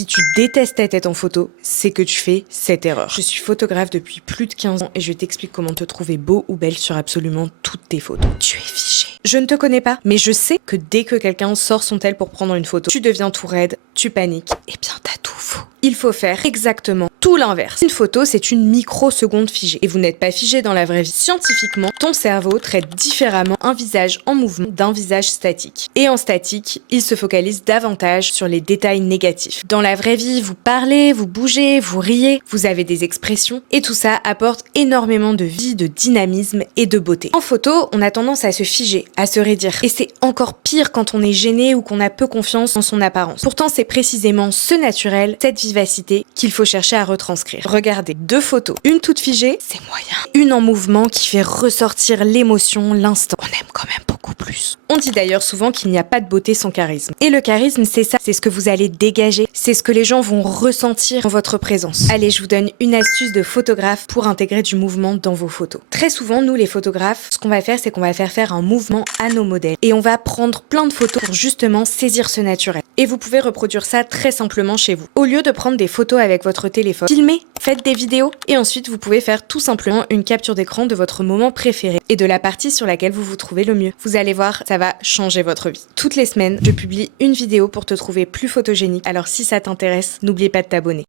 Si tu détestes ta tête en photo, c'est que tu fais cette erreur. Je suis photographe depuis plus de 15 ans et je t'explique comment te trouver beau ou belle sur absolument toutes tes photos. Tu es figé. Je ne te connais pas, mais je sais que dès que quelqu'un sort son tel pour prendre une photo, tu deviens tout raide, tu paniques, et bien t'as tout faux. Il faut faire exactement tout l'inverse. Une photo, c'est une microseconde figée. Et vous n'êtes pas figé dans la vraie vie. Scientifiquement, ton cerveau traite différemment un visage en mouvement d'un visage statique. Et en statique, il se focalise davantage sur les détails négatifs. Dans la vraie vie, vous parlez, vous bougez, vous riez, vous avez des expressions, et tout ça apporte énormément de vie, de dynamisme et de beauté. En photo, on a tendance à se figer, à se raidir. Et c'est encore pire quand on est gêné ou qu'on a peu confiance en son apparence. Pourtant, c'est précisément ce naturel, cette vivacité qu'il faut chercher à retranscrire. Regardez, 2 photos. Une toute figée, c'est moyen. Une en mouvement qui fait ressortir l'émotion, l'instant. On aime quand même beaucoup plus. On dit d'ailleurs souvent qu'il n'y a pas de beauté sans charisme. Et le charisme, c'est ça. C'est ce que vous allez dégager. C'est ce que les gens vont ressentir en votre présence. Allez, je vous donne une astuce de photographe pour intégrer du mouvement dans vos photos. Très souvent, nous les photographes, ce qu'on va faire, c'est qu'on va faire un mouvement à nos modèles. Et on va prendre plein de photos pour justement saisir ce naturel. Et vous pouvez reproduire ça très simplement chez vous. Au lieu de prendre des photos avec votre téléphone, filmez, faites des vidéos et ensuite vous pouvez faire tout simplement une capture d'écran de votre moment préféré et de la partie sur laquelle vous vous trouvez le mieux. Vous allez voir, ça va changer votre vie. Toutes les semaines, je publie une vidéo pour te trouver plus photogénique. Alors si ça t'intéresse, n'oublie pas de t'abonner.